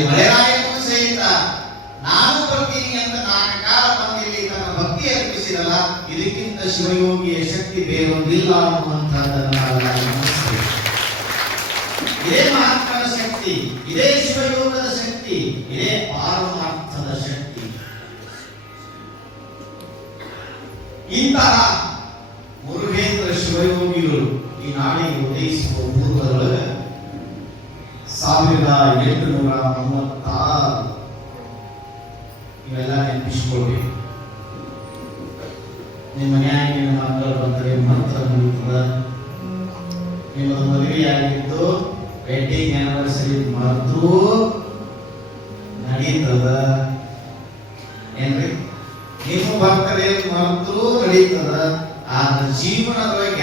ಅಲ್ಲಿ ಮಳೆರಾಯನು ಸಹಿತ ನಾನು ಬರ್ತೀನಿ ಅಂತ 4 ಕಾಲ ಬಂದಿಲ್ಲಿ ತನ್ನ ಭಕ್ತಿ ಅರ್ಪಿಸಿದಲ್ಲ, ಇದಕ್ಕಿಂತ ಶಿವಯೋಗಿಯ ಶಕ್ತಿ ಬೇರೊಂದಿಲ್ಲ ಅನ್ನುವಂಥದ್ದನ್ನು ಇದೇ ಮಹಾತ್ಮನ ಶಕ್ತಿ, ಇದೇ ಶಿವಯೋಗದ ಶಕ್ತಿ, ಇದೇ ಪಾರಮಾರ್ಥದ ಶಕ್ತಿ. ಇಂತಹ ಮುರುಘೇಂದ್ರ ಶಿವಯೋಗಿಗಳು ಈ ನಾಡಿಗೆ ಉದಯಿಸುವ ಪೂರ್ವದೊಳಗೆ 1836 ಇವೆಲ್ಲ ನೆನಪಿಸ್ಕೊಳ್ಬೇಕು. ನಿಮ್ಮ ಮನೆಯಾಗ ನಿಮ್ಮ ಮಕ್ಕಳು ಬಂದರೆ ಮಂತ್ರ ಮುಗಿತದ, ನಿಮ್ಮದು ಮದುವೆಯಾಗಿದ್ದು ವೆಡ್ಡಿಂಗ್ ಆನಿವರ್ಸರಿ ಮರೆತು ನಡೀತದ ಏನ್ರಿ, ನಿಮ್ಮ ಬರ್ತಡೇ ಮರೆತು ನಡೀತದ. ಆದ್ರೆ ಜೀವನದೊಳಗೆ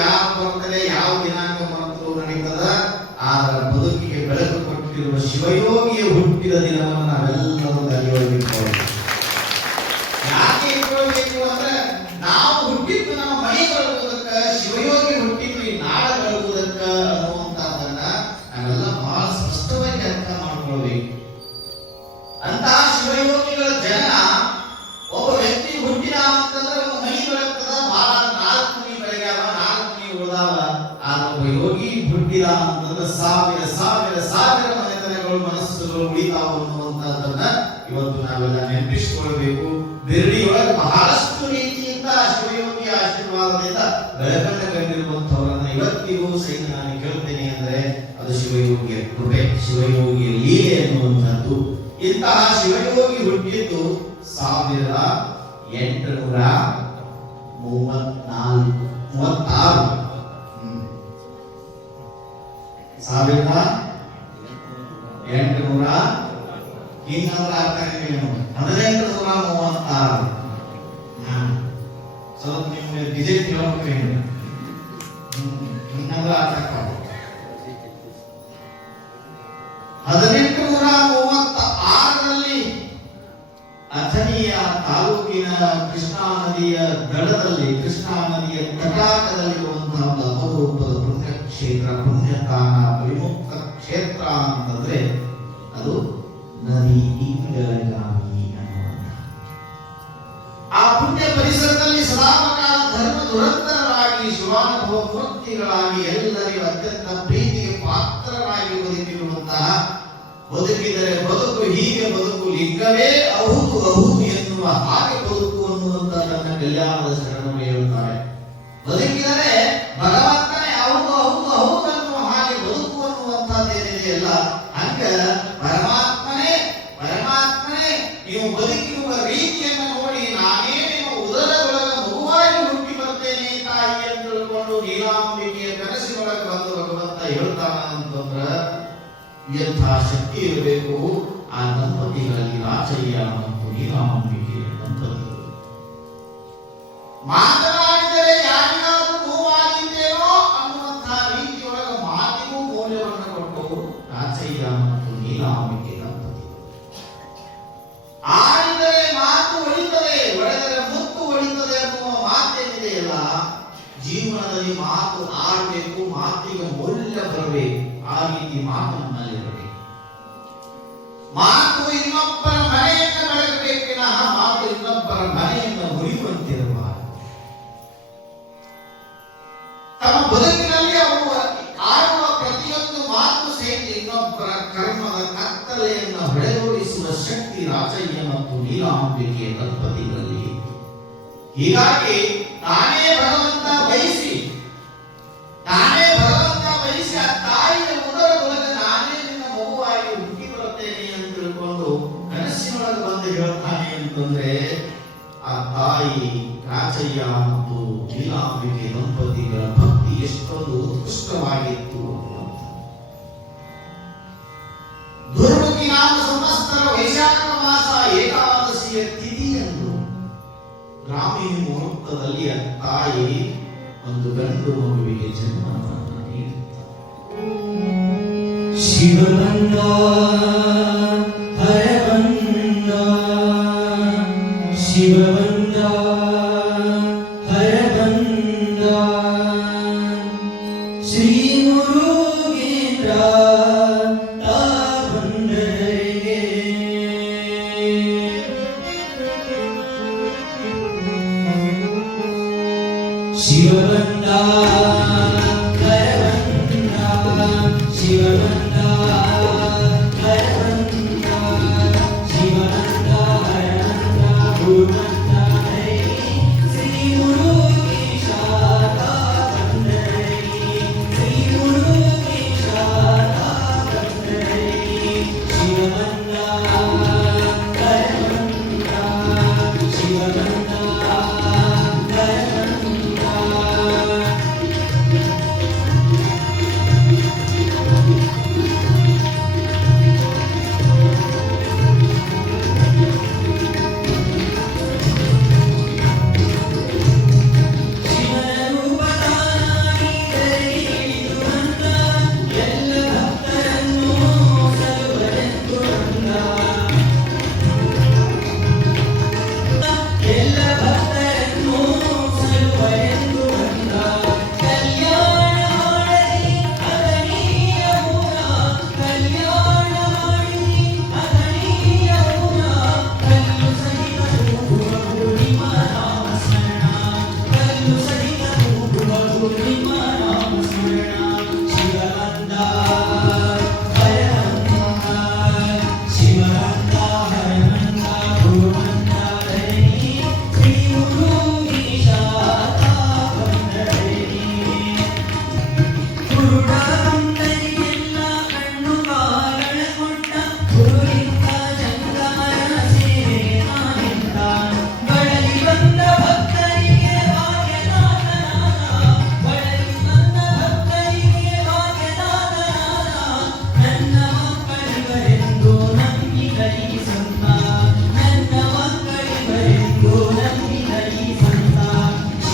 ಯಾವ ಬರ್ತಡೇ ಯಾವ ದಿನಾಂಕ ಮರೆತು ನಡೀತದ. ಆದ್ರೆ ಬದುಕಿಗೆ ಬೆಳಕು ಕೊಟ್ಟಿರುವ ಶಿವಯೋಗಿಯ ಹುಟ್ಟಿದ ದಿನವನ್ನು ನಾವೆಲ್ಲರೂ ತಲೆಯೊಳಗಿಟ್ಟು ಯಾಕೆ ಇಟ್ಕೊಳ್ಬೇಕು ಅಂದ್ರೆ, ನಾವು ಹುಟ್ಟಿದ್ದು ನಮ್ಮ ಮನೆ ಬೆಳಗುವುದಕ್ಕ, ಶಿವಯೋಗಿ ಹುಟ್ಟಿದ್ದು ಈ ನಾಡ ಬೆಳಗುವುದಕ್ಕ ಅನ್ನುವಂಥದ್ದನ್ನ ನಾವೆಲ್ಲ ಬಹಳ ಸ್ಪಷ್ಟವಾಗಿ ಅರ್ಥ ಮಾಡ್ಕೊಳ್ಬೇಕು. ಅಂತಹ ಶಿವಯೋಗಿಗಳ ಜನನ ಒಬ್ಬ ವ್ಯಕ್ತಿ ಹುಟ್ಟಿದ ಅಂತಂದ್ರೆ ಒಂದು ಮನೆ ಬೆಳಗ್ತದ, ಬಹಳ 4 ಮನೆ ಬೆಳಗ್ಯಾವ, 4 ಮನೆ ಉಳಿದಾವ. ಆದ್ರೆ ಒಬ್ಬ ಯೋಗಿ ಹುಟ್ಟಿದ ಅಂತಂದ್ರೆ ಸಾವಿರ ಮನೆತನಗಳು ಮನಸ್ಸುಗಳು ಉಳಿತಾವ ಅನ್ನುವಂಥದ್ದನ್ನ ಇವತ್ತು ನಾವೆಲ್ಲ ನೆನಪಿಸಿಕೊಳ್ಬೇಕು. ಬಿರಡಿಯೊಳಗೆ ಬಹಳಷ್ಟು ರೀತಿಯಿಂದ ಶಿವಯೋಗಿಯ ಆಶೀರ್ವಾದದಿಂದ ಬೆಳಕನ್ನು ಕಂಡಿರುವಂತವರನ್ನ ಇವತ್ತಿಗೂ ಸಹಿತ ನಾನು ಕೇಳ್ತೇನೆ ಅಂದ್ರೆ ಅದು ಶಿವಯೋಗಿಯ ಕೃಪೆ, ಶಿವಯೋಗಿಯ ಲೀಲೆ ಎನ್ನುವಂಥದ್ದು. ಇಂತಹ ಶಿವಯೋಗಿ ಹುಟ್ಟಿದ್ದು 1836 ಹಿಂಗಂದ್ರೆ ಅರ್ಥ ಆಗಿಲ್ಲ ನೋಡಿ. 1836 ಸ್ವಲ್ಪ ನಿಮ್ಗೆ ಡಿಜಿಟ್ ಹೇಳ್ಬೇಕು, ಹಿಂಗಂದ್ರೆ ಅರ್ಥ ಆಗ್ತದೆ. 1836ರಲ್ಲಿ ಅಥಣಿಯ ತಾಲೂಕಿನ ಕೃಷ್ಣಾ ನದಿಯ ದಡದಲ್ಲಿ, ಕೃಷ್ಣಾ ನದಿಯ ತಟಾಕದಲ್ಲಿರುವಂತಹ ಒಂದು ಅಪರೂಪದ ಪುಣ್ಯಕ್ಷೇತ್ರ, ಪುಣ್ಯತಾಣ, ವಿಮುಕ್ತ ಕ್ಷೇತ್ರ ಅಂತಂದ್ರೆ ಅದು ನದಿ ಇಂಗಳಗಾವಿ ಅನ್ನುವಂಥ ಆ ಪುಣ್ಯ ಪರಿಸರದಲ್ಲಿ ಸದಾಕಾಲ ಧರ್ಮ ದುರಂತರಾಗಿ ಶಿವಾನುಭವ ಮೂರ್ತಿಗಳಾಗಿ ಎಲ್ಲರಿಗೂ ಅತ್ಯಂತ ಪ್ರೀತಿಗೆ ಪಾತ್ರರಾಗಿ ಬದುಕಿರುವಂತಹ, ಬದುಕಿದರೆ ಬದುಕು ಹೀಗೆ ಬದುಕು, ಲಿಂಗವೇ ಅಹುದು ಎನ್ನುವ ಹಾಗೆ ಬದುಕು ಅನ್ನುವಂಥದ್ದನ್ನ ಕಲ್ಯಾಣದ ಶರಣರು ಹೇಳುತ್ತಾರೆ. ಬದುಕಿದರೆ ಭಗವಂತನೇ ಹೌದು ಅನ್ನುವ ಹಾಗೆ ಬದುಕು ಅನ್ನುವಂಥದ್ದೇನಿದೆಯಲ್ಲ, ಹಂಗ ಪರಮಾತ್ಮನೇ ನೀವು ಬದುಕಿರುವ ರೀತಿಯನ್ನು ನೋಡಿ, ನಾನೇ ನಿಮ್ಮ ಉದರದೊಳಗ ಮಗುವಾಗಿ ಹುಟ್ಟಿ ಬರ್ತೇನೆ ತಾಯಿ ಅಂತ ತಿಳ್ಕೊಂಡು ನೀಲಾಂಬಿಕೆಯ ಕನಸಿನೊಳಗೆ ಬಂದು ಭಗವಂತ ಹೇಳ್ತಾನ ಅಂತಂದ್ರ ಎಂಥ ಶಕ್ತಿ ಇರಬೇಕು ಆ ದಂಪತಿಗಳಲ್ಲಿ, ರಾಚಯ್ಯ ಮತ್ತು ನೀಲಾಂಬಿಕೆಯ ದಂಪತಿಗಳು. ಮಾತನಾಡಿದರೆ ಯಾರಿಗಾದ್ರೂ ನೋವಾಗಿದ್ದೇನೋ ಅನ್ನುವಂತಹ ರೀತಿಯೊಳಗೆ ಮಾತಿಗೂ ಮೌಲ್ಯವನ್ನು ಕೊಟ್ಟು ರಾಚಯ್ಯ ಮತ್ತು ನೀಲಾಂಬಿಕೆ ದಂಪತಿಗಳು. ಆಡಿದರೆ ಮಾತು ಒಳಿತದೆ, ಒಡೆದರೆ ಮುತ್ತು ಒಳಿತದೆ ಅನ್ನುವ ಮಾತೇನಿದೆಯಲ್ಲ, ಜೀವನದಲ್ಲಿ ಮಾತು ಆಡಬೇಕು, ಮಾತಿಗೆ ಮೌಲ್ಯ ಬರಬೇಕು. ಆ ರೀತಿ ಮಾತು ನಮ್ಮಲ್ಲಿರಬೇಕು. ಮಾತು ಇನ್ನೊಬ್ಬರ ಮನೆಯನ್ನು ಬೆಳಗಬೇಕಿನಃ ಮಾತು ಇನ್ನೊಬ್ಬರ ಮನೆಯನ್ನು ಮುರಿಯುವಂತಿರಬಾರದು. ತಮ್ಮ ಬದುಕಿನಲ್ಲಿ ಅವರು ಆಡುವ ಪ್ರತಿಯೊಂದು ಮಾತು ಸಹಿತ ಇನ್ನೊಬ್ಬರ ಕರ್ಮದ ಕತ್ತಲೆಯನ್ನು ಹೊಡೆದೋಡಿಸುವ ಶಕ್ತಿ ರಾಚಯ್ಯ ಮತ್ತು ನೀಲಾಂಬಿಕೆಯ ದಂಪತಿಗಳಲ್ಲಿ. ಹೀಗಾಗಿ ತಾನೇ ಭಗವಂತ ಬಯಸಿ ಆ ತಾಯಿಯ ಉದರದೊಳಗೆ ನಾನೇ ನಿನ್ನ ಮಗುವಾಗಿ ಹುಟ್ಟಿ ಬರುತ್ತೇನೆ ಅಂತ ತಿಳ್ಕೊಂಡು ಕನಸಿನೊಳಗೆ ಬಂದು ಹೇಳ್ತಾನೆ ಅಂತಂದ್ರೆ ಆ ತಾಯಿ ರಾಚಯ್ಯ ಮತ್ತು ನೀಲಾಂಬಿಕೆ ದಂಪತಿಗಳ ಭಕ್ತಿ ಎಷ್ಟೊಂದು ಉತ್ಕೃಷ್ಟವಾಗಿತ್ತು. ದುರ್ಮುಖಿ ನಾಮ ಸಂವತ್ಸರ ವೈಶಾಖ ಮಾಸ ಏಕಾದಶಿಯ ತಿಥಿಯಂದು ಗ್ರಾಮೀಣ ಮುಹೂರ್ತದಲ್ಲಿ ಆ ತಾಯಿ ಒಂದು ಗಂಡು ಮಗುವಿಗೆ ಜನ್ಮವನ್ನು ನೀಡುತ್ತಾಳೆ. ಶಿವನಂದ ಹರಬಂದ ಶಿವಬಂದ ಹರಬಂದ ಶ್ರೀ ಮುರುಘೇಂದ್ರ ತಾ ಬಂದರೆ ಶಿವಬಂದ ಹರಬಂದ ಶಿವಬಂದ ಹರಬಂದ ಶಿವಬಂದ ಹರಬಂದ ಗುರುಬಂದ ಹರೇ ಶ್ರೀ ಮುರುಗೇಶ ಬಂದರೇ ಶ್ರೀ ಮುರುಗೇಶ ಬಂದರೇ ಶಿವಬಂದ ಹರಬಂದ ಶಿವಬಂದ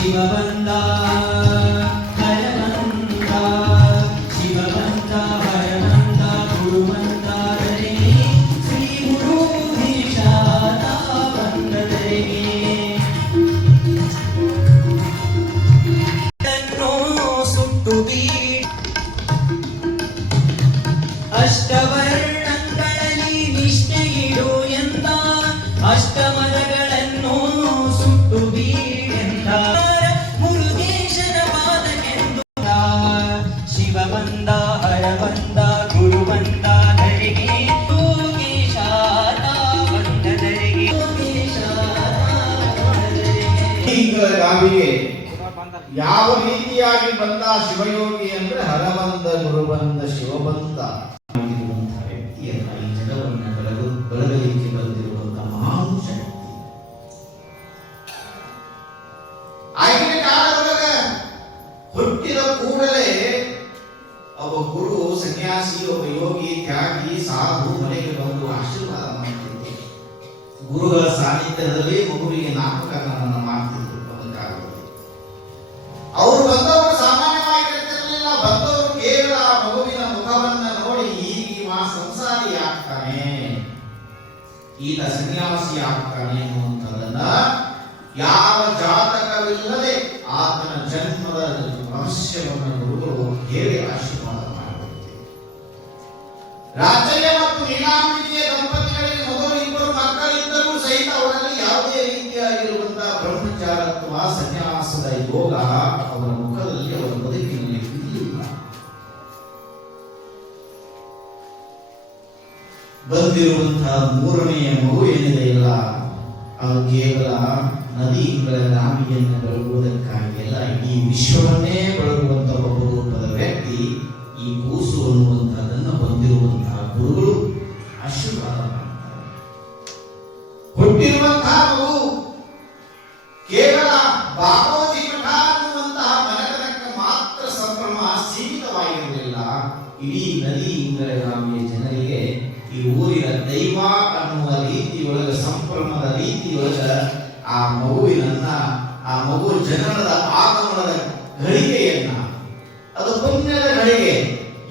ಶಿವಬಂದ ಹರಬಂದ ಶಿವಬಂದ ಹರಬಂದ ಗುರುಬಂದ ಹರೇ ಶ್ರೀ ಮುರುಗೇಶ ಬಂದರೇ ಸುಟ್ಟು ಅಷ್ಟವರ್ಣಗಳಲ್ಲಿ ನಿಷ್ಠೆ ಇಡು ಎಂದ ಅಷ್ಟಮದಗಳನ್ನು ಸುಟ್ಟು ಬೀಡೆಂದ ಮುರುಗೇಶನ ಪಾದಕ್ಕೆಂದು ಶಿವಬಂದ ಹರಬಂದ ಗುರುಬಂದ ಧರೆಗೆ ಯೋಗೇಶ ಬಂದರಿಗೆ ಯೋಗೇಶ ಗಾವಿಗೆ ಯಾವ ರೀತಿಯಾಗಿ ಬಂದ ಶಿವಯೋಗಿ ಅಂದ್ರೆ ಹರಬಂದ ಗುರುಬಂದ ಶಿವಬಂದ ವ್ಯಕ್ತಿಯನ್ನ ಈ ಜಗವನ್ನ ಬೆಳಗಲಿಕ್ಕೆ ಬಂದಿರುವಂತಹ ಮಹಾನ್ ಶಕ್ತಿ. ಆಗಿನ ಕಾಲದೊಳಗ ಹುಟ್ಟಿದ ಕೂಡಲೇ ಒಬ್ಬ ಗುರು ಸನ್ಯಾಸಿ ಒಬ್ಬ ಯೋಗಿ ತ್ಯಾಗಿ ಸಾಧು ಮನೆಗೆ ಬಂದು ಆಶೀರ್ವಾದ ಮಾಡ್ತಿದ್ದೆ. ಗುರುಗಳ ಸಾನ್ನಿಧ್ಯದಲ್ಲಿ ಮಗುವಿಗೆ ನಾಮಕರಣವನ್ನು ಮಾಡ್ತಿದ್ರು. ಒಂದು ಕಾಲದಲ್ಲಿ ಅವರು ಬಂದವರು ಸಾಮಾನ್ಯವಾಗಿ ಇರ್ತಿರಲಿಲ್ಲ. ಬಂದವರು ಕೇವಲ ಮಗುವಿನ ಮುಖವನ್ನ ನೋಡಿ ಈಗಿವ ಸಂಸಾರಿ ಆಗ್ತಾನೆ, ಈತ ಸನ್ಯಾಸಿ ಆಗ್ತಾನೆ ಅನ್ನುವಂಥದ್ದನ್ನ ಯಾವ ಜಾತಕವಿಲ್ಲದೆ ಆತನ ಜನ್ಮದ ರಹಸ್ಯವನ್ನು ಗುರುಗಳು ಹೇಳಿ ಆಶೀರ್ವಾದ ಮಾಡಬೇಕು. ರಾಜಯ್ಯ ಮತ್ತು ನೀಲಾಂಬಿಕೆಯ ದಂಪತಿಗಳಿಗೆ ಮೊದಲು ಇಬ್ಬರು ಮಕ್ಕಳಿದ್ದರೂ ಸಹಿತ ಅವರಲ್ಲಿ ಯಾವುದೇ ರೀತಿಯಾಗಿರುವಂತಹ ಬ್ರಹ್ಮಚಾರತ್ವ ಸನ್ಯಾಸದ ಯೋಗ ಅವರ ಮುಖದಲ್ಲಿ ಅವರ ಬದುಕಿನಲ್ಲಿ ಇರಲಿಲ್ಲ. ಬಂದಿರುವಂತಹ ಮೂರನೆಯ ಮಗು ಏನಿದೆ ಇಲ್ಲ, ಅದು ಕೇವಲ ನದಿಗಳ ನಾವಿಯನ್ನು ಬೆಳಗುವುದಕ್ಕಾಗಿ ಎಲ್ಲ ಇಡೀ ವಿಶ್ವವನ್ನೇ ಬೆಳಗುವಂತಹ ಒಬ್ಬ ರೂಪದ ವ್ಯಕ್ತಿ ಈ ಕೂಸು ಅನ್ನುವಂತಹದನ್ನು ಬಂದಿರುವಂತಹ ಗುರುಗಳು ಆಶೀರ್ವಾದ ಮಾಡ್ತಾರೆ. ಹುಟ್ಟಿರುವಂತಹ ಮಗು ಕೇವಲ ಬಾಗೋಜಿ ಮಠ ಅನ್ನುವಂತಹ ಮನೆತನಕ್ಕೆ ಮಾತ್ರ ಸಂಭ್ರಮ ಸೀಮಿತವಾಗಿರಲಿಲ್ಲ. ಇಡೀ ನದಿ ಇಂಗಳಗಾಮಿಯ ಜನರಿಗೆ ಈ ಊರಿನ ದೈವ ಅನ್ನುವ ರೀತಿಯೊಳಗ ಸಂಭ್ರಮದ ರೀತಿಯೊಳಗ ಆ ಮಗು ಜನನದ ಆಗಮನದ ಘಳಿಗೆಯನ್ನ, ಅದು ಪುಣ್ಯದ ಘಳಿಗೆ,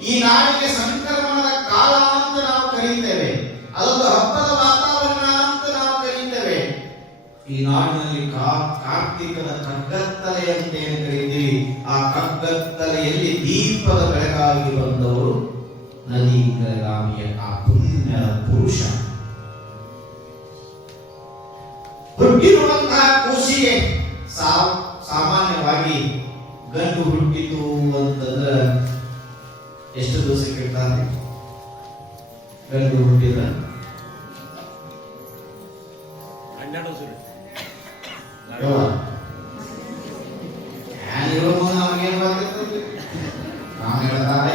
ಈ ನಾಡಿಗೆ ಸಂಕ್ರಮಣದ ಕಾಲ ಅಂತ ನಾವು ಕರೀತೇವೆ. ಅದೊಂದು ಹಬ್ಬದ ವಾತಾವರಣ ಅಂತ ನಾವು ಕರೀತೇವೆ. ಈ ನಾಡಿನಲ್ಲಿ ಕಾರ್ತಿಕದ ಕಗ್ಗತ್ತಲೆ ಅಂತ ಏನು ಕರೀತೀವಿ, ಆ ಕಗ್ಗತ್ತಲೆಯಲ್ಲಿ ದೀಪದ ಬೆಳಗಾಗಿ ಬಂದವರು ನದಿ ಬೆಳಗಾವಿಯ ಆ ಪುಣ್ಯದ ಪುರುಷ. ಹುಟ್ಟಿರುವಂತಹ ಕೂಸಿಗೆ ಸಾಮಾನ್ಯವಾಗಿ ಗಂಡು ಹುಟ್ಟಿತು ಅಂತಂದ್ರೆ ಎಷ್ಟು ದಿವಸಕ್ಕೆ ಇರ್ತಾರೆ? ಗಂಡು ಹುಟ್ಟಿದ 12 ದಿವಸ ನಮಗೇನು ಬರ್ತಿರ್ತದೆ? ನಾವು ಹೇಳ್ತಾರೆ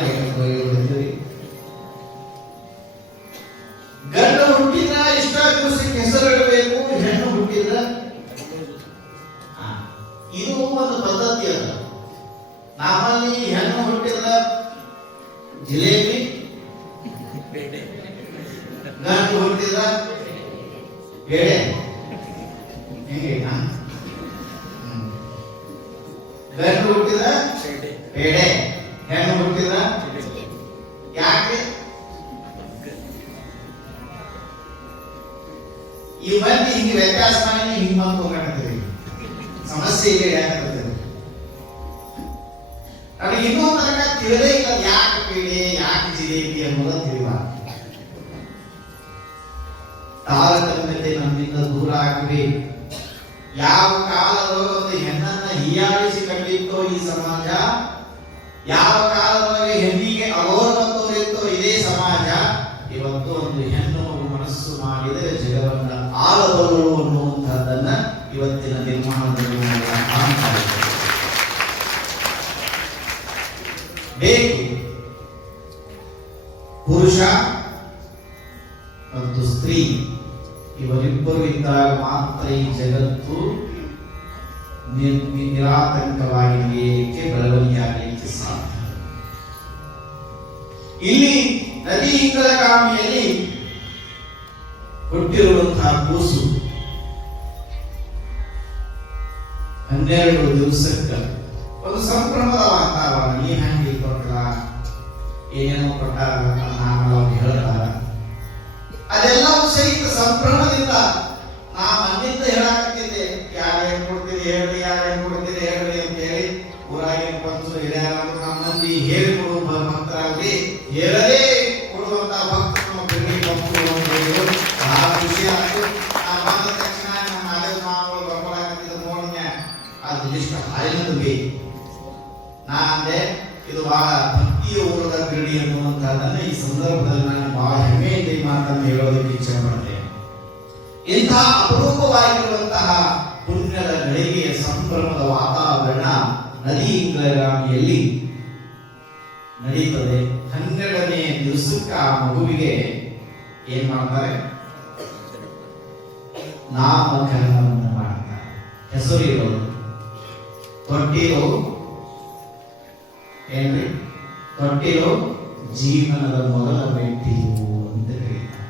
ಗಂಡು ಹುಟ್ಟಿದ ಇಷ್ಟ ದಿವಸಕ್ಕೆ ಹೆಸರು ಇಡಬೇಕು, ಹೆಣ್ಣು ಹುಟ್ಟಿದ ಇದು ಒಂದು ಪದ್ಧತಿ ಅದ. ನಮ್ಮಲ್ಲಿ ಹೆಣ್ಣು ಹುಟ್ಟಿದ ಜಿಲೇಬಿ, ಗಂಡು ಹುಟ್ಟಿದ ಬೇಳೆ. ಹೆಂಗೆ? ಗಂಡು ಹುಟ್ಟಿದ ಬೇಳೆ, ಹೆಣ್ಣು ಹುಟ್ಟಿದ ಯಾಕೆ? ಈ ಮಂದಿ ಹಿಂಗೆ ವ್ಯತ್ಯಾಸ ಮಾಡಿ ಹಿಂಗೆ ಬಂದು ಹೋಗ್ತೀವಿ. ಸಮಸ್ಯೆ ಈಗ ಯಾಕಂದ್ರೆ ನನಗೆ ಇನ್ನೂ ತನಕ ತಿಳಿದೇ ಇಲ್ಲ ಯಾಕೆ ಬೇಳೆ ಯಾಕೆ ಜಿಲೇಬಿ ಅನ್ನೋದು ತಿಳಿವ. ತಾರತಮ್ಯತೆ ನಮ್ಮಿಂದ ದೂರ ಆಗಬೇಕು. ಯಾವ ಕಾಲದೊಳಗೆ ಒಂದು ಹೆಣ್ಣನ್ನ ಹೀಯಾಳಿಸಿ ಕಟ್ಟಿತ್ತೋ ಈ ಸಮಾಜ, ಯಾವ ಕಾಲದೊಳಗೆ ಹೆಣ್ಣಿಗೆ ಅಗೌರವ ತೋರಿತ್ತೋ ಇದೇ ಸಮಾಜ, ಇವತ್ತು ಒಂದು ಹೆಣ್ಣು ಮನಸ್ಸು ಮಾಡಿದರೆ ಜಗವನ್ನ ಆಳಬಲ್ಲಳು ಅನ್ನುವಂಥದ್ದನ್ನ ಇವತ್ತಿನ ನಿರ್ಮಾಣದಲ್ಲಿ ಕಾಣ್ತಾ ಇದ್ದೇವೆ. ಬೇಕು ಪುರುಷ ಮತ್ತು ಸ್ತ್ರೀ ಇವರಿಬ್ಬರು ಇದ್ದಾಗ ಮಾತ್ರ ಈ ಜಗತ್ತು ನಿರಾತಂಕವಾಗಿ ನಡೆಯಲಿಕ್ಕೆ ಬೆಳವಣಿಗೆಯಾಗಲಿಕ್ಕೆ ಸಾಧ್ಯ. ಇಲ್ಲಿ ನದಿ ಇಂಗಳಗಾಮಿಯಲ್ಲಿ ಹುಟ್ಟಿರುವಂತಹ ಕೂಸು 12 ದಿವಸಕ್ಕೆ ಒಂದು ಸಂಭ್ರಮದ ವಾತಾವರಣ. ಈ ಹಂಗೆ ಕೊಟ್ಟ ಏನೇನೋ ಕೊಟ್ಟಾರ, ನಾವೆಲ್ಲ ಹೇಳ್ತಾರ, ಅದೆಲ್ಲವೂ ಸಹಿತ ಸಂಭ್ರಮದಿಂದ ನಾ ಮಣ್ಣಿಂದ ಹೇಳಾಕತ್ತಿದ್ದೆ. ಯಾರೇನು ಕೊಡ್ತೀರಿ ಹೇಳ್ರಿ, ಯಾರೇನು ಕೊಡ್ತೀರಿ ಹೇಳ್ರಿ ಅಂತ ಹೇಳಿ ಊರಾಗಿನ ಪಂಚು ಹಿರಿಯರ ನಮ್ಮ ಮಂದಿ ಹೇಳಿಕೊಡು ಭಕ್ತರಾಗ್ಲಿ, ಹೇಳದೇ ಕೊಡುವಂತ ಭಕ್ತರು ನಮ್ಮ ಬೆಳ್ಳಿ ಭಕ್ತರು ಅಂತ ಬಹಳ ಖುಷಿ ಆಯ್ತು. ನಾ ಬಂದ ತಕ್ಷಣ ನಮ್ಮ ಹಳೆ ಮಾವಗಳು ಬರ್ಕೊಳಕತ್ತಿದ್ದು ನೋಡಿನ ಅದು ಇಷ್ಟ ಹಾಲಿನದು ಬೇಕು. ನಾ ಅಂದೆ ಇದು ಬಹಳ ಭಕ್ತಿಯ ಊರದ ಗಡಿ ಅನ್ನುವಂಥದ್ದನ್ನ ಈ ಸಂದರ್ಭದಲ್ಲಿ ನಾನು ಬಹಳ ಹೆಮ್ಮೆಯಿಂದ ಈ ಮಾತನ್ನು ಹೇಳೋದಕ್ಕೆ ಇಚ್ಛೆ ಪಡ್ತೇನೆ. ಇಂತಹ ಅಪರೂಪವಾಗಿರುವಂತಹ ಪುಣ್ಯದ ಗಳಿಗೆಯ ಸಂಭ್ರಮದ ವಾತಾವರಣ ನದಿ ಇಂಗಳಗಾಮಿಯಲ್ಲಿ ನಡೀತದೆ. 12ನೇ ದಿವಸಕ್ಕೆ ಆ ಮಗುವಿಗೆ ಏನ್ ಮಾಡ್ತಾರೆ? ನಾಮಕರಣವನ್ನು ಮಾಡ್ತಾರೆ. ಹೆಸರು ಇರೋದು ತೊಟ್ಟಿಲು ಏನ್ರಿ? ತೊಟ್ಟಿಲು ಜೀವನದ ಮೊದಲ ಮೆಟ್ಟಿಲು ಅಂತ ಹೇಳ್ತಾರೆ.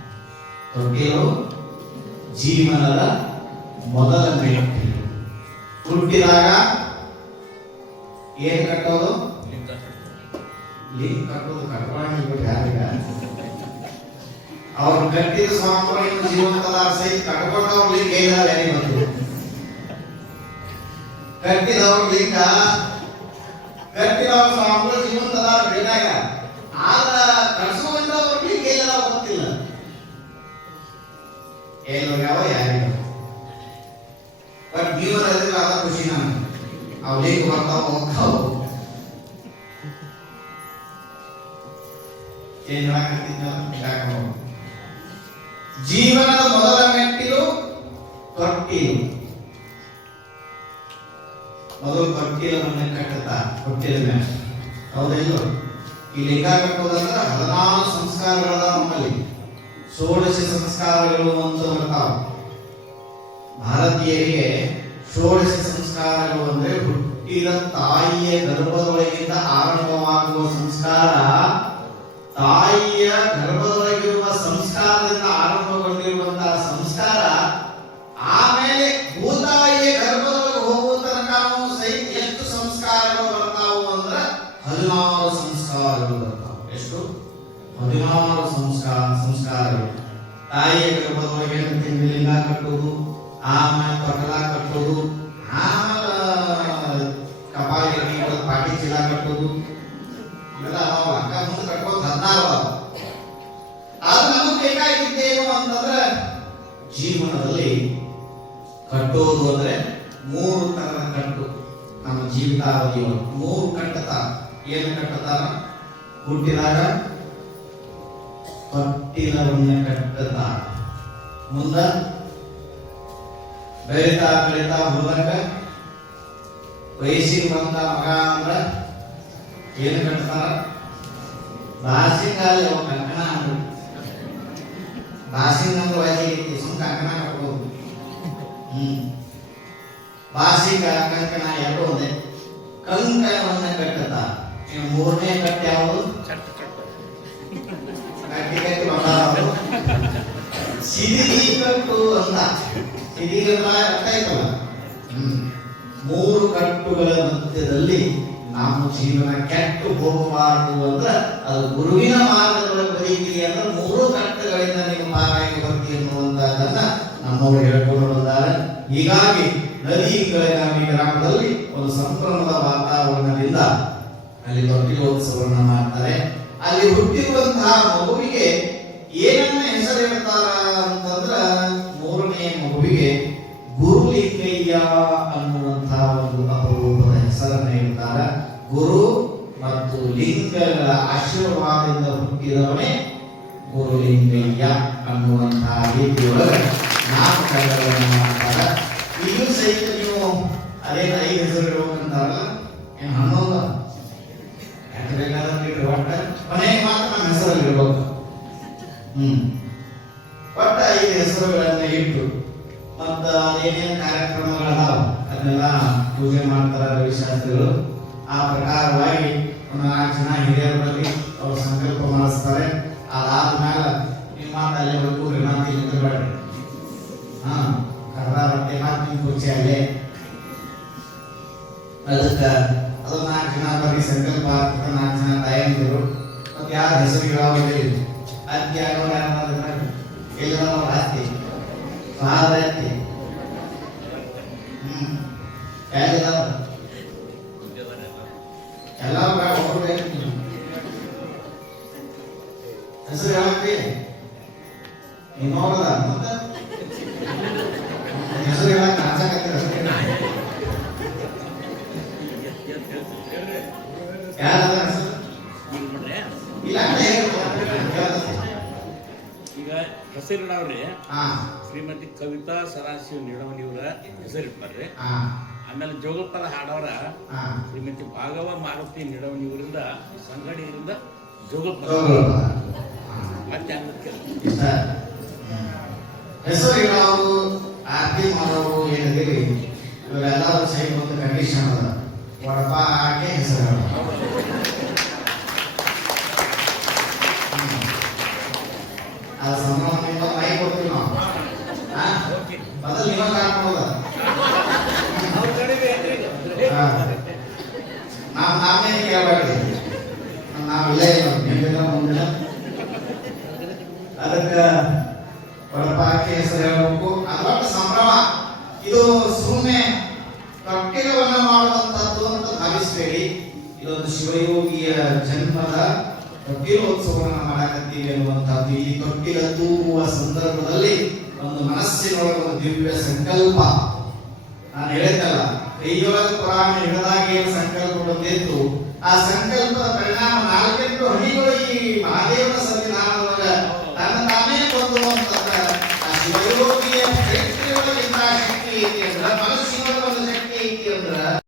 ತೊಟ್ಟಿಲು ಜೀವನದ ಮೊದಲ ಮೆಟ್ಟಿಲು. ಹುಟ್ಟಿದಾಗ ಏನ್ ಕಟ್ಟೋದು? ಲಿಂಕ್ ಕಟ್ಟೋದು. ಕಟ್ಟುವ ಯಾರಿಗ ಅವ್ರು ಕಟ್ಟಿದ ಸ್ವಾಮಿಗಳು ಜೀವಂತದ ಸಹಿತ ಕಟ್ಕೊಂಡವ್ರ ಲಿಂಕ್ ಏನಾರ ಬಂತು. ಕಟ್ಟಿದವ್ರ ಲಿಂಗ ಕಟ್ಟಿದವ್ರ ಸ್ವಾಮಿಗಳು ಜೀವಂತದ ಬೇಕಾಗ ಆಗ ಕಟ್ಸುವಂತವ್ರ ಲಿಂಕ್ ಏನಾರ ಗೊತ್ತಿಲ್ಲ. ಏನು ಯಾವ ಯಾರಿಗ ಬಟ್ ಜೀವನ ಅದ ಖುಷಿ ನಮ್ಗೆ. ಅವ್ ಲಿಂಕ್ ಬರ್ತಾವ ಹೋಗ್ತಾವ. ಜೀವನದ ಮೊದಲ ಮೆಟ್ಟಿಲು ತೊಟ್ಟಿಲು. ಮೊದಲು ತೊಟ್ಟಿಲನ್ನು ಕಟ್ಟುತ್ತಾ ತೊಟ್ಟಿಲ ಮೇಲೆ. ಹೌದಿಲ್ಲ? ಈ ಲಿಂಗ ಕಟ್ಟೋದಂದ್ರೆ 14 ಸಂಸ್ಕಾರಗಳ ನಮ್ಮಲ್ಲಿ 16 ಸಂಸ್ಕಾರಗಳು ಅಂತ ಬರ್ತಾವ. ಭಾರತೀಯರಿಗೆ 16 ಸಂಸ್ಕಾರಗಳು ಅಂದ್ರೆ ಹುಟ್ಟಿದ ತಾಯಿಯ ಗರ್ಭದೊಳಗಿಂದ ಆರಂಭವಾಗುವ ಸಂಸ್ಕಾರ, ತಾಯಿಯ ಗರ್ಭದೊಳಗಿರುವ ಸಂಸ್ಕಾರದಿಂದ ಆರಂಭಗೊಂಡಿರುವಂತಹ ಸಂಸ್ಕಾರ, ಆಮೇಲೆ ಭೂತಾಯಿಯ ಗರ್ಭದೊಳಗೆ ಹೋಗುವ ತನಕ ಸಹಿತ ಎಷ್ಟು ಸಂಸ್ಕಾರಗಳು ಬರ್ತಾವು ಅಂದ್ರೆ 16 ಸಂಸ್ಕಾರಗಳು ಬರ್ತಾವ. ಎಷ್ಟು? 16 ಸಂಸ್ಕಾರಗಳು. ತಾಯಿಯ ಗರ್ಭದೊಳಗೆ ಲಿಂಗ ಕಟ್ಟುವುದು, ಆಮೇಲೆ ತೊಟ್ಟಲ ಕಟ್ಟುವುದು, ಆಮೇಲೆ ಕಪಾಲಿಗೆ ಪಾಟಿ ಚೀಲ ಕಟ್ಟುವುದು, ಇವೆಲ್ಲ ಅಕ್ಕ ಮುಂದೆ ಕಟ್ಟೋದು 16 ಅದಾವ. ಅದು ನಮಗೆ ಬೇಕಾಗಿದ್ದೇನು ಅಂತಂದ್ರೆ ಜೀವನದಲ್ಲಿ ಕಟ್ಟೋದು ಅಂದ್ರೆ 3 ತರದ ಕಟ್ಟು. ನಮ್ಮ ಜೀವಿತಾವಧಿ ಮೂರು ಕಟ್ಟತಾರ. ಏನು ಕಟ್ಟತಾರ? ಹುಟ್ಟಿದಾಗ ತೊಟ್ಟಿಲವನ್ನ ಕಟ್ಟತಾರ. ಮುಂದ ಬೆಳಿತಾ ಬೆಳಿತಾ ಹೋದಾಗ ವಯಸ್ಸಿಗೆ ಬಂದ ಮಗ ಅಂದ್ರ ಏನು ಕಟ್ತಾರ? ಬಾಸಿಂಗಾಲಿ ಅವ ಕಂಕಣ ಅಂದ್ರು. ಬಾಸಿಂಗ್ ಅಂದ್ರೆ ವಯಸ್ಸಿಗೆ ಸುಮ್ ಕಂಕಣ ಕಟ್ಬೋದು. ಬಾಸಿಂಗ ಕಂಕಣ ಎರಡು ಒಂದೇ. ಕಂಕಣವನ್ನ ಕಟ್ಟತಾರ. ಮೂರನೇ ಕಟ್ಟು ಯಾವುದು? ಕಟ್ಟಿ ಕಟ್ಟಿ ಬಂದಾರ. ಸಿದಿಗಿ ಕಟ್ಟು ಅಂತ. ಸಿದಿಗಿ ಅರ್ಥ ಆಯ್ತಲ್ಲ. ಮೂರು ಕಟ್ಟುಗಳ ಮಧ್ಯದಲ್ಲಿ ನಾವು ಜೀವನ ಕೆಟ್ಟು ಹೋಗಬಾರದು ಅಂದ್ರೆ ಅದು ಗುರುವಿನ ಮಾರ್ಗದೊಳಗೆ ಬರೀತೀರಿ ಅಂದ್ರೆ ಮೂರು ಕಟ್ಟುಗಳಿಂದ ನೀವು ಪಾರಾಗಿ ಬರ್ತೀವಿ ಎನ್ನುವಂತಹದನ್ನ ನಮ್ಮವರು ಹೇಳ್ಕೊಂಡು ಬಂದಾರೆ. ಹೀಗಾಗಿ ನದಿ ಬೆಳಗಾವಿ ಗ್ರಾಮದಲ್ಲಿ ಒಂದು ಸಂಭ್ರಮದ ವಾತಾವರಣದಿಂದ ಅಲ್ಲಿ ತೊಟ್ಟಿಲೋತ್ಸವವನ್ನು ಮಾಡ್ತಾರೆ. ಅಲ್ಲಿ ಹುಟ್ಟಿರುವಂತಹ ಮಗುವಿಗೆ ಏನನ್ನ ಹೆಸರಿಡ್ತಾರ ಅಂತಂದ್ರ ಮೂರನೇ ಮಗುವಿಗೆ ಗುರುಲಿಂಗಯ್ಯ ಅನ್ನುವಂತಹ ಒಂದು ಅಪರೂಪದ ಹೆಸರನ್ನ ಇಡ್ತಾರೆ. ಗುರು ಮತ್ತು ಲಿಂಗಗಳ ಆಶೀರ್ವಾದದಿಂದ ಹುಟ್ಟಿದವನೇ ಗುರುಲಿಂಗಯ್ಯ ಅನ್ನುವಂತಹ ರೀತಿಯೊಳಗೆ ನಾಮಕರಣಗಳನ್ನು ಮಾಡ್ತಾರೆ. ಈಗಲೂ ಸಹಿತ ನೀವು ಅದೇನು 5 ಹೆಸರು ಇಡಬೇಕಂತಾರಲ್ಲ, ಏನು 11 ಯಾಕೆ ಬೇಕಾದ್ರೆ ಇಡ್ರಿ. ಒಟ್ಟ ಕೊನೆಗೆ ಮಾತ್ರ ನಮ್ಮ ಹೆಸರಲ್ಲಿ ಇಡ್ಬೇಕು. ಒಟ್ಟ 5 ಹೆಸರುಗಳನ್ನ ಇಟ್ಟು ಮತ್ತ ಏನೇನು ಕಾರ್ಯಕ್ರಮಗಳದಾವ ಅದನ್ನೆಲ್ಲ ಪೂಜೆ ಮಾಡ್ತಾರ ರವಿಶಾಸ್ತ್ರಿಗಳು. ಆ ಪ್ರಕಾರವಾಗಿ ಒಂದು 4 ಜನ ಹಿರಿಯರ ಬಗ್ಗೆ ಅವರು ಸಂಕಲ್ಪ ಮಾಡಿಸ್ತಾರೆ. ಅದಾದ್ಮೇಲೆ ನಿಮ್ಮ ಅಲ್ಲೇ ಹೋಗ್ರಿ, ಮಾತು ಇಲ್ಲಿ ಬೇಡ್ರಿ. ಕರ್ದ ಬಟ್ಟೆ ಮಾತು ನಿಮ್ಮ ಕುರ್ಚಿ ಅಲ್ಲೇ. ಅದಕ್ಕೆ ಅದು 4 ಜನ ಬರೀ ಸಂಕಲ್ಪ ಆಗ್ತದೆ. 4 ಜನ ತಾಯಂದಿರು ಮತ್ತೆ ಯಾರ ಹೆಸರುಗಳಾಗಲಿ ಅತ್ತಿ ಆಗೋರು ಯಾರಾದ್ರೆ ಎಲ್ಲರೂ ಆಸ್ತಿ ಆದೈತಿ. ಎಲ್ಲ ಒಬ್ಬರು ಹೆಸರು ಹೇಳಕ್ರಿ ಇನ್ನೋರದ ಮತ್ತೆ ಹೆಸರು ಹೇಳಕ್ ಕಾಣಿಸಕತ್ತೀರ. ಯಾರದ ಹೆಸರು ಇಲ್ಲ ಈಗ ಹೆಸರಿಡವ್ರಿ ಶ್ರೀಮತಿ ಕವಿತಾ ಸದಾಶಿವ ನಿಡವನಿಯವರ ಹೆಸರಿಟ್ಟಾರ್ರಿ. ಆಮೇಲೆ ಜೋಗಪದ ಹಾಡವರ ಶ್ರೀಮತಿ ಭಾಗವ ಮಾರುತಿ ನಿಡವನಿಯವರಿಂದ ಸಂಗಡಿಯಿಂದ ಜೋಗಪದ ಮತ್ತೆ ಹೆಸರು ಇಡೋರು ಆರತಿ ಮಾಡೋರು ಏನಿದೆ ಇವರೆಲ್ಲರೂ ಸಹಿತ ಒಂದು ಕಂಡೀಷನ್ ಅದ. ವಡಪ ಹಾಕಿ ಹೆಸರು ಅದು ಸಂಭ್ರಮದಿಂದ ಮೈ ಕೊಡ್ತೀವಿ ನಾವು. ಬದಲು ನೀವ ಕಾಣ್ಬೋದ ನಾವು ನಾವೇ ಕೇಳಬೇಡ್ರಿ. ನಾವಿಲ್ಲೇ ಇಲ್ಲ ಮುಂದಿನ ಅದಕ್ಕೆ ವಡಪ ಹಾಕಿ ಹೆಸರು ಹೇಳಬೇಕು. ಅದೊಟ್ಟು ಸಂಭ್ರಮ. ಇದು ಸುಮ್ಮನೆ ತೊಟ್ಟಿಲವನ್ನ ಮಾಡುವಂತದ್ದು ಅಂತ ಭಾವಿಸಬೇಡಿ. ಇದೊಂದು ಶಿವಯೋಗಿಯ ಜನ್ಮದ ತೊಟ್ಟಿಲೋತ್ಸವವನ್ನು ಮಾಡಕತ್ತೀವಿ ಅನ್ನುವಂಥದ್ದು. ಈ ತೊಟ್ಟಿಲ ತೂಗುವ ಸಂದರ್ಭದಲ್ಲಿ ಒಂದು ಮನಸ್ಸಿನೊಳಗೆ ಒಂದು ದಿವ್ಯ ಸಂಕಲ್ಪ. ನಾನು ಹೇಳಿದ್ದಲ್ಲ, ಕೈಯೊಳಗೆ ಪುರಾಣ ಹಿಡಿದಾಗ ಏನು ಸಂಕಲ್ಪ ಬಂದಿತ್ತು, ಆ ಸಂಕಲ್ಪದ ಪರಿಣಾಮ 4 ಹನಿಗಳು ಈ ಮಹಾದೇವನ ಸನ್ನಿಧಾನದೊಳಗ ತನ್ನ ತಾನೇ ಬಂದು ಅಂತಂದ್ರೆ ಆ ಶಿವಯೋಗಿಯ ಶಕ್ತಿಯೊಳಗೆ ಇಂಥ ಶಕ್ತಿ ಐತಿ ಅಂದ್ರೆ